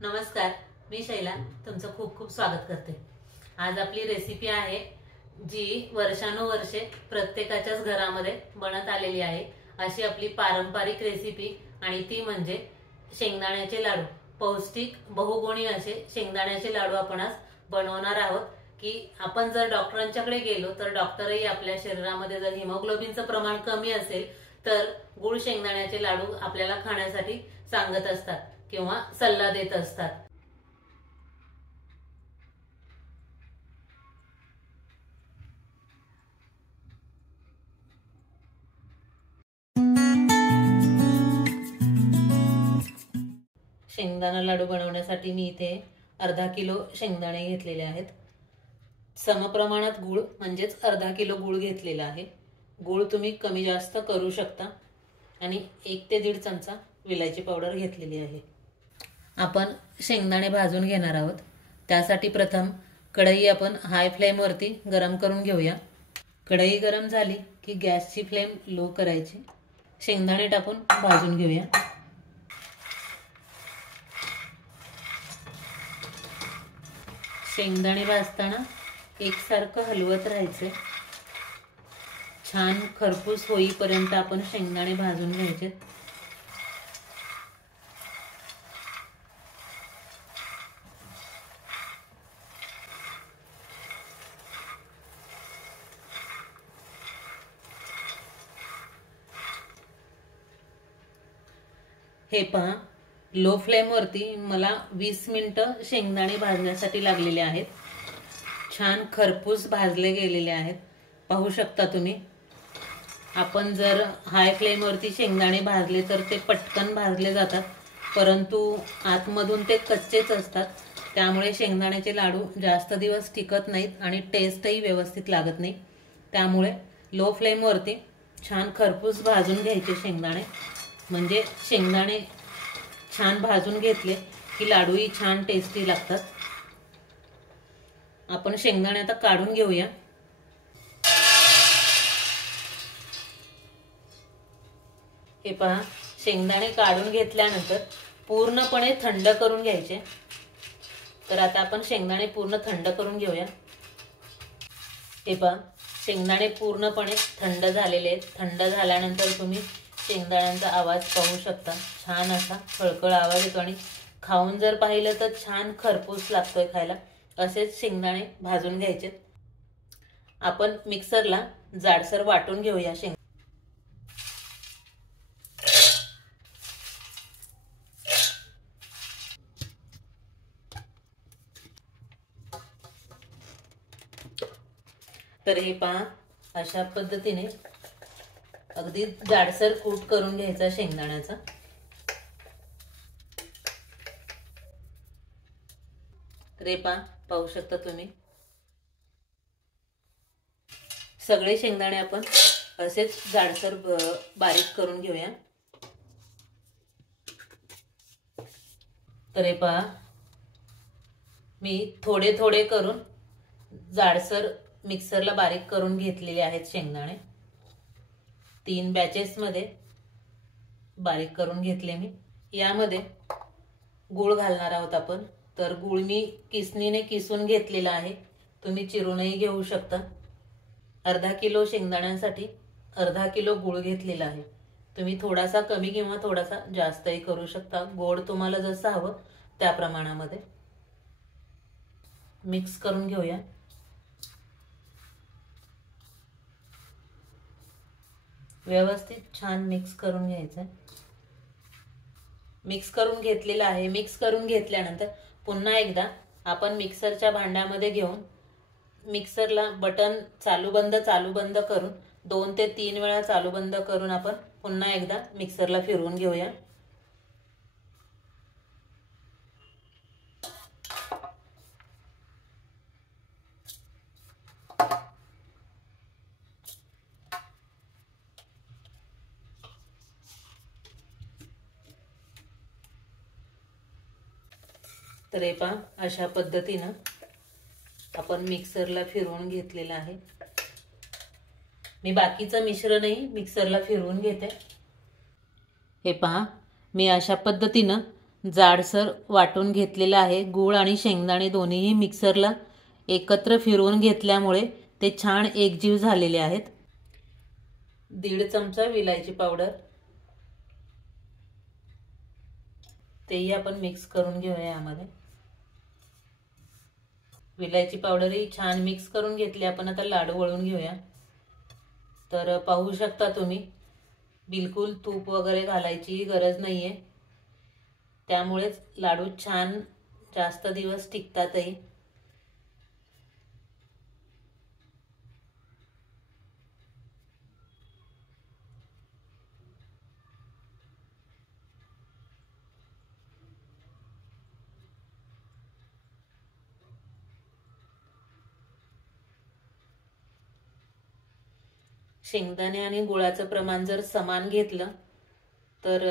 नमस्कार, मी शैला तुमचं खूप खूप स्वागत करते। आज आपली रेसिपी आहे जी वर्षानुवर्षे प्रत्येकाच्याच घरामध्ये बनत आलेली आहे अशी आपली पारंपरिक रेसिपी आणि ती म्हणजे शेंगदाण्याचे लाडू। पौष्टिक बहुगुणी असे शेंगदाण्याचे लाडू आपण आज बनवणार आहोत की आपण जर डॉक्टरांच्याकडे गेलो तर डॉक्टरही आपल्या शरीरामध्ये जर हिमोग्लोबिनचं प्रमाण कमी असेल तर गुळ शेंगदाण्याचे लाडू आपल्याला खाण्यासाठी सांगत असतात किंवा सल्ला देत असतात। शेंगदाणा लाडू बनवण्यासाठी मी इथे अर्धा किलो शेंगदाणे घेतलेले आहेत। समप्रमाणात गुळ म्हणजेच अर्धा किलो गुळ घेतलेला आहे। गुळ तुम्ही कमी जास्त करू शकता आणि 1 ते 1.5 चमचा विलायची पावडर घेतलेली आहे। आपण शेंगदाणे भाजून घेणार आहोत। त्यासाठी प्रथम कढई आपण हाय फ्लेम वरती गरम करून घेऊया। कढई गरम झाली की गॅसची फ्लेम लो करायची। शेंगदाणे टाकून भाजून घेऊया। शेंगदाणे भाजताना एकसारखं हलवत राहायचं। छान खरपूस होईपर्यंत आपण शेंगदाणे भाजून घ्यायचे। हे पहा, लो फ्लेम वरती मला 20 मिनिटं शेंगदाणे भाजण्यासाठी लागलेले आहेत। छान खरपूस भाजले गेलेले आहेत, पाहू शकता तुम्ही। आपण जर हाय फ्लेम वरती शेंगदाणे भाजले तर ते पटकन भाजले जातात, परंतु आतमधून ते कच्चेच असतात। त्यामुळे शेंगदाण्याचे लाडू जास्त दिवस टिकत नाहीत आणि टेस्टही व्यवस्थित लागत नाही। त्यामुळे लो फ्लेम वरती छान खरपूस भाजून घ्यायचे शेंगदाणे, म्हणजे शेंगदाणे छान भाजून घेतले की लाडूही छान टेस्टी लागतात। आपण शेंगदाणे आता काढून घेऊया। हे पहा, शेंगदाणे काढून घेतल्यानंतर पूर्णपणे थंड करून घ्यायचे। तर आता आपण शेंगदाणे पूर्ण थंड करून घेऊया। हे पहा, शेंगदाणे पूर्णपणे थंड झालेले आहेत। थंड झाल्यानंतर तुम्ही शेंगदाण्यांचा आवाज पाहू शकता। छान असा खळखळ आवाज येतो आणि खाऊन जर पाहिलं तर छान खरपूस लागतोय खायला। असेच शेंगदाणे भाजून घ्यायचे। आपण मिक्सरला जाडसर वाटून घेऊया शेंगदाणे। तर हे पहा, अशा पद्धतीने अगदी जाडसर कूट करून घ्यायचा शेंगदाण्याचा। रेपा पाहू शकता तुम्ही। सगळे शेंगदाणे आपण असेच जाडसर बारीक करून घेऊया। तर हे पहा, मी थोडे थोडे करून जाडसर मिक्सरला बारीक करून घेतलेले आहेत शेंगदाणे। 3 बॅचेस मध्ये बारीक करून घेतले मी। यामध्ये गूळ घालणार आहोत आपण। तर गूळ मी किसणीने किसून घेतलेला आहे, तुम्ही चिरूनही घेऊ शकता। अर्धा किलो शेंगदाण्यांसाठी अर्धा किलो गूळ घेतलेला आहे। तुम्ही थोडासा कमी किंवा थोडासा जास्तही करू शकता, गोड तुम्हाला जसं हवं त्या प्रमाणामध्ये। मिक्स करून घेऊया। व्यवस्थित छान मिक्स करून घ्यायचं। मिक्स करून घेतलेला आहे। मिक्स करून घेतल्यानंतर पुन्हा एकदा आपण मिक्सरच्या भांड्यामध्ये घेऊन मिक्सरला बटन चालू बंद करून 2 ते 3 वेळा चालू बंद करून आपण पुन्हा एकदा मिक्सरला फिरवून घेऊया। तर हे पहा, अशा पद्धतीने आपण मिक्सरला फिरवून घेतलेला आहे। मी बाकीचं मिश्रणही मिक्सरला फिरवून घेते। हे पहा, मी अशा पद्धतीने जाडसर वाटून घेतलेलं आहे। गूळ आणि शेंगदाणे दोन्हीही मिक्सरला एकत्र फिरवून घेतल्यामुळे ते छान एकजीव झालेले आहेत। 1.5 चमचा विलायची पावडर, तेही आपण मिक्स करून घेऊया। यामध्ये विलायची पावडरही छान मिक्स करून घेतली। आपण आता लाडू वळून घेऊया। तर पाहू शकता तुम्ही, बिलकुल तूप वगैरे घालायची गरज नाहीये, त्यामुळेच लाडू छान जास्त दिवस टिकतातही। शेंगदाणे आणि गुळाचं प्रमाण जर समान घेतलं तर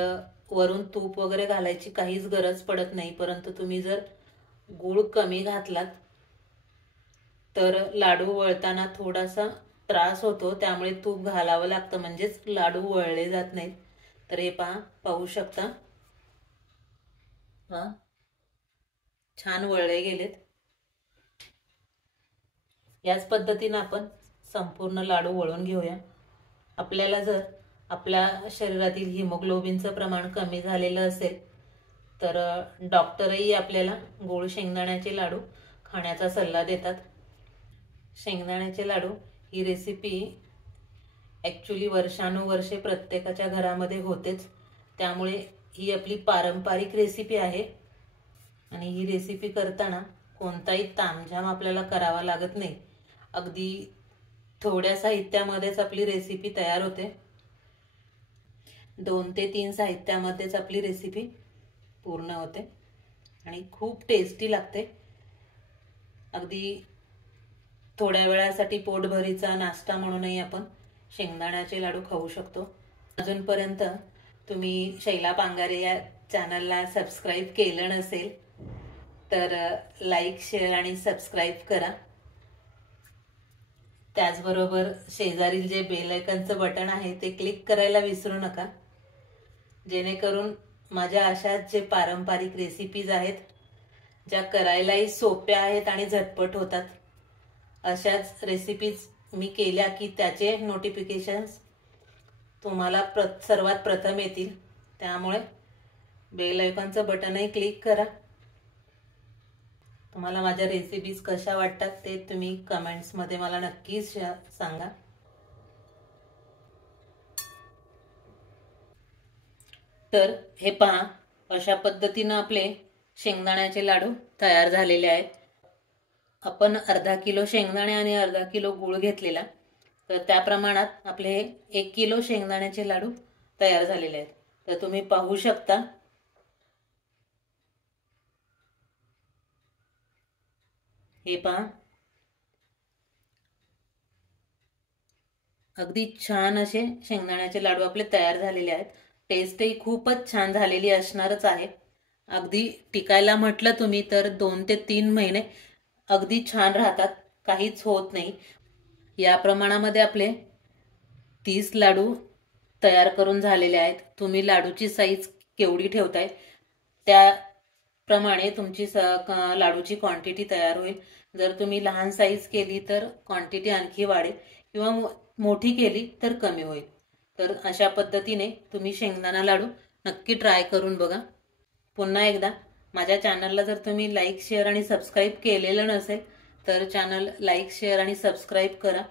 वरून तूप वगैरे घालायची काहीच गरज पडत नाही। परंतु तुम्ही जर गूळ कमी घातलात तर लाडू वळताना थोडासा त्रास होतो, त्यामुळे तूप घालावं लागतं, म्हणजेच लाडू वळले जात नाहीत। तर हे पाहू शकता, छान वळले गेलेत। याच पद्धतीने आपण संपूर्ण लाडू वळून घेऊया। आपल्याला जर आपल्या शरीरातील हिमोग्लोबिनचं प्रमाण कमी झालेलं असेल तर डॉक्टरही आपल्याला गूळ शेंगदाण्याचे लाडू खाण्याचा सल्ला देतात। शेंगदाण्याचे लाडू ही रेसिपी ॲक्च्युली वर्षानुवर्षे प्रत्येकाच्या घरामध्ये होतेच, त्यामुळे ही आपली पारंपरिक रेसिपी आहे। आणि ही रेसिपी करताना कोणताही तामझाम आपल्याला करावा लागत नाही। अगदी थोड्या साहित्यामध्येच आपली रेसिपी तयार होते। 2 ते 3 साहित्यामध्येच आपली रेसिपी पूर्ण होते आणि खूप टेस्टी लागते। अगदी थोड्या वेळासाठी पोटभरीचा नाश्ता म्हणूनही आपण शेंगदाण्याचे लाडू खाऊ शकतो। अजूनपर्यंत तुम्ही शैला पांगारे या चॅनलला सबस्क्राईब केलं नसेल तर लाईक, शेअर आणि सबस्क्राईब करा। त्याचबरोबर शेजारील जे बेल आयकॉनचं बटन आहे ते क्लिक करायला विसरू नका, जेणेकरून माझ्या अशाच जे पारंपरिक रेसिपीज आहेत, ज्या करायलाही सोप्या आहेत आणि झटपट होतात, अशाच रेसिपीज मी केल्या की त्याचे नोटिफिकेशन्स तुम्हाला सर्वात प्रथम येतील। त्यामुळे बेल आयकॉनचं बटनही क्लिक करा। तुम्हाला माझ्या रेसिपीज कशा वाटतात ते तुम्ही कमेंट्समध्ये मला नक्कीच सांगा। तर हे पहा, अशा पद्धतीने आपले शेंगदाण्याचे लाडू तयार झालेले आहेत। आपण अर्धा किलो शेंगदाणे आणि अर्धा किलो गूळ घेतलेला, तर त्या प्रमाणात आपले 1 किलो शेंगदाण्याचे लाडू तयार झालेले आहेत। तर तुम्ही पाहू शकता, हे पहा, अगदी छान असे शेंगदाण्याचे लाडू आपले तयार झालेले आहेत। टेस्टही खूपच छान झालेली असणारच आहे। अगदी टिकायला म्हटलं तुम्ही तर 2 ते 3 महिने अगदी छान राहतात, काहीच होत नाही। या प्रमाणामध्ये आपले 30 लाडू तयार करून झालेले आहेत। तुम्ही लाडूची साईज केवढी ठेवताय त्याप्रमाणे तुमची लाडूची क्वांटिटी तयार होईल। जर तुम्ही लहान साईज केली तर क्वांटिटी आणखी वाढेल, किंवा मोठी केली तर कमी होईल। तर अशा पद्धतीने तुम्ही शेंगदाणा लाडू नक्की ट्राय करून बघा। पुन्हा एकदा माझ्या चॅनलला जर तुम्ही लाईक, शेअर आणि सबस्क्राईब केलेलं नसेल तर चॅनल लाईक, शेअर आणि सबस्क्राईब करा।